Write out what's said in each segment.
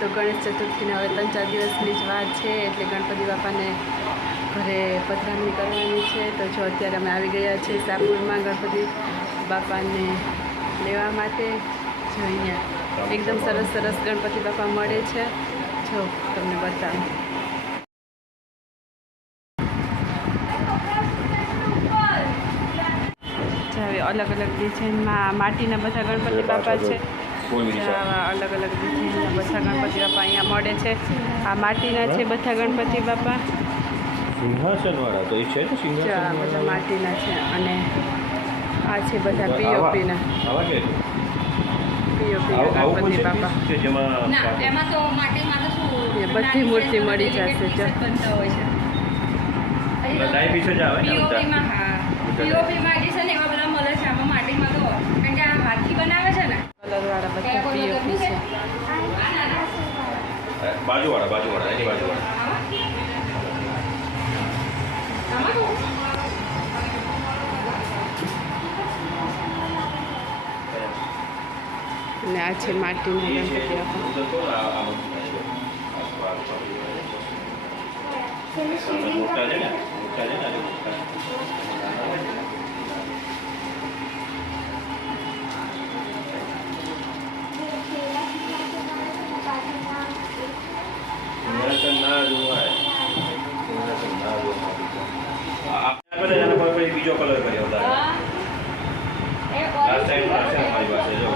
તો ગણેશ ચતુર્થીને હવે ત્રણ ચાર દિવસની જ વાત છે, એટલે ગણપતિ બાપાને ઘરે પધરામણી કરવાની છે. તો જો અત્યારે અમે આવી ગયા છીએ સાપુરમાં ગણપતિ બાપાને લેવા માટે. જો અહીંયા એકદમ સરસ સરસ ગણપતિ બાપા મળે છે. જો તમને બતાવું. અલગ અલગ ડિઝાઇનમાં માટીના બધા ગણપતિ બાપા છે. અલગ અલગ ડિઝાઇનના બધા ગણપતિ બાપા અહીંયા મળે છે. આ માટીના છે બધા ગણપતિ બાપા. સિંહાસનવાળા તો એ છે ને સિંહાસન બધા માટીના છે અને આ છે બધા પીઓપીના આવા કે? ગણપતિ બાપા. બધી મૂર્તિ મળી જશે, જો. બનતા હોય છે. ટાઈપ વિશે જ આવે ને આ બધા. પીઓપીમાં હા પીઓપીમાં જે છે ને એવા બધા મળે છે. આમાં માટીમાં તો કારણ કે આ હાથથી બનાવે છે ને બધા છે બાજુવાળા બાજુવાળા એની બાજુવાળા. અને આ છે માટીના ગણપતિ ઉધર તો આ આ બધું મોટા છે ને મોટા છે ને આજે મોટા સિંહાસન ના જોવાય સિંહાસન ના જોવાય આ આપણે એના પર પછી બીજો કલર કર્યો વધારે એ લાસ્ટ ટાઈમ છે અમારી પાસે જો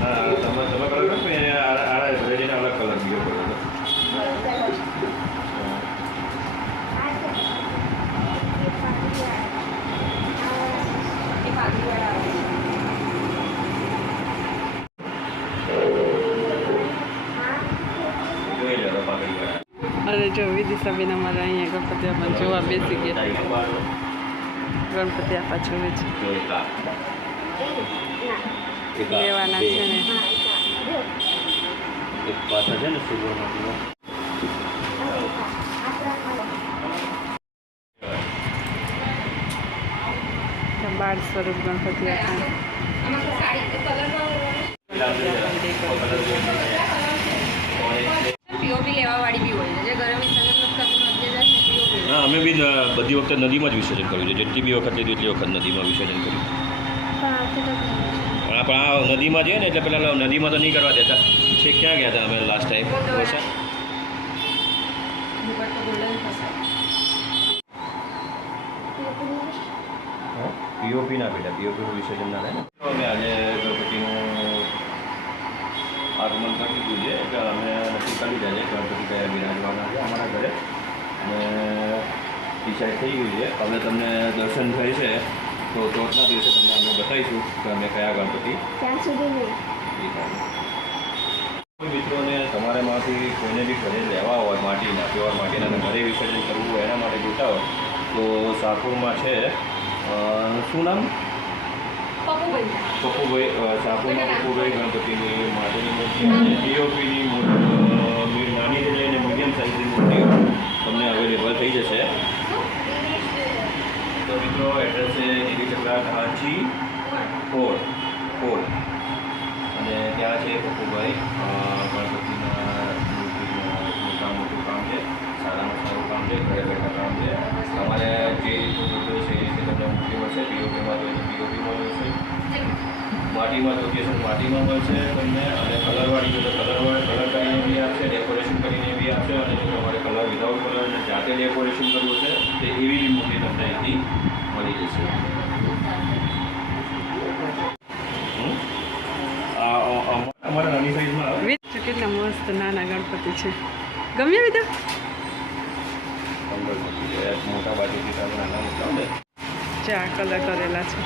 હા તમે તમે કલર કરો ને આડા આડા રેડીને અલગ કલર બીજો કલર જોઈ લો પાકડી વાળા અને જો વિદિશાબેન મારે અહીંયા ગણપતિ બાપા જોવા બેસી ગયા. ગણપતિ આપા જોવે છે. લેવાના છે ને. બાળ સ્વરૂપ ગણપતિ બાપા આમાં તો સાડી કલર પીઓપી લેવા વાળી બી હોય છે જે ઘરે વિસર્જન નથી થતું જે જાય છે અમે બી બધી વખતે નદીમાં જ વિસર્જન કર્યું છે. જેટલી બી વખત લીધું એટલી વખત નદીમાં વિસર્જન કર્યું. પણ આપણે આ નદીમાં જઈએ ને એટલે પેલા નદીમાં તો નહીં કરવા દેતા. છે ક્યાં ગયા હતા અમે લાસ્ટ ટાઈમ વરસાદ? પીઓપી ના બેટા પીઓપીનું વિસર્જન ના થાય ને. અમે આજે ગણપતિનું આગમન કરી દીધું છે. એટલે અમે નક્કી કરી છે ગણપતિ કયા બિરાજવાના છે અમારા ઘરે. અને ડિસાઇડ થઈ ગયું છે. હવે તમને દર્શન થાય છે તો ચોથના દિવસે તમને અમે બતાવીશું કે અમે કયા ગણપતિ. ત્યાં સુધી મિત્રોને તમારામાંથી કોઈને બી ઘરે લેવા હોય માટીના પ્યોર માટીના ઘરે વિસર્જન કરવું હોય એના માટે જોતા હોય તો સાપુરમાં છે શું નામ? પપ્પુભાઈ. સાપુરમાં પપ્પુભાઈ ગણપતિની માટીની મૂર્તિ અને પીઓપીની મૂર્તિ નાની થી લઈને મીડિયમ સાઇઝની મૂર્તિઓ તમને અવેલેબલ થઈ જશે. તો મિત્રો એડ્રેસ છે ગીરી ચકલા ઢાંચી ફોર ફોર અને ત્યાં છે પપ્પુભાઈ ગણપતિના મોટા મોટું કામ છે સારામાં સારું કામ છે, ઘરે બેઠા કામ છે. તમારે જે રીતનું જોતું છે એ રીતે તમને મૂકી મળશે પીઓપીમાં જોઈએ પીઓપીમાં મળશે માટીમાં જોઈએ છે માટીમાં મળશે તમને, અને કલરવાળી તો કલરવાળી કલર કરીને બી આપશે ડેકોરેશન કરીને બી આપશે, અને જો તમારે કલર વિધાઉટ કલર જાતે ડેકોરેશન કરવું છે તો એવી બી મૂર્તિ તમને અહીંથી મળી જશે હમ? આ આ- આ- અમારા નાની સાઈઝમાં આવે વિદ કેટલા મસ્ત ગણપતિ છે. ગમ્યા આવે ચા કલર કરેલા છે.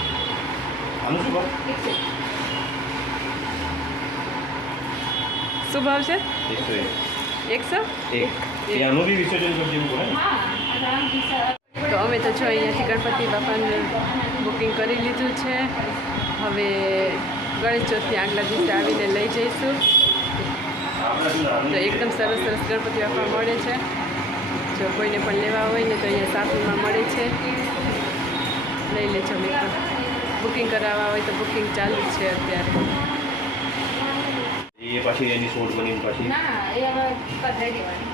શું ભાવ? છે? એકસો એવું તો અમે તો જો અહીંયાથી ગણપતિ બાપાનું બુકિંગ કરી લીધું છે. હવે ગણેશ ચોથથી આગલા દિવસે આવીને લઈ જઈશું. તો એકદમ સરસ સરસ ગણપતિ બાપા મળે છે. જો કોઈને પણ લેવા હોય ને તો અહીંયા સાપુરમાં મળે છે. લઈ લેજો મિત્રો બુકિંગ કરાવવા હોય તો બુકિંગ ચાલુ જ છે અત્યારે. એ પછી એની શોધ બનીને પછી? ના એ હવે પધરાઈ દેવાની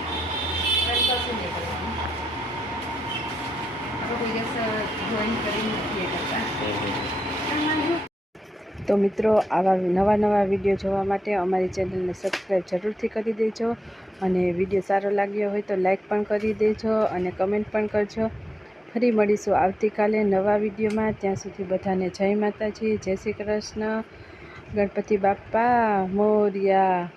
કશું નહીં કરવાનું. આપણે કોઈ દિવસ જોઈન કરીને નથી એ કરતા તો મિત્રો, આવા નવા નવા વીડિયો જોવા માટે અમારી ચેનલને સબસ્ક્રાઈબ જરૂરથી કરી દેજો અને વીડિયો સારો લાગ્યો હોય તો લાઈક પણ કરી દેજો અને કમેન્ટ પણ કરજો. ફરી મળીશું આવતીકાલે નવા વિડીયોમાં. ત્યાં સુધી બધાને જય માતાજી, જય શ્રી કૃષ્ણ. ગણપતિ બાપ્પા, મોર્યા.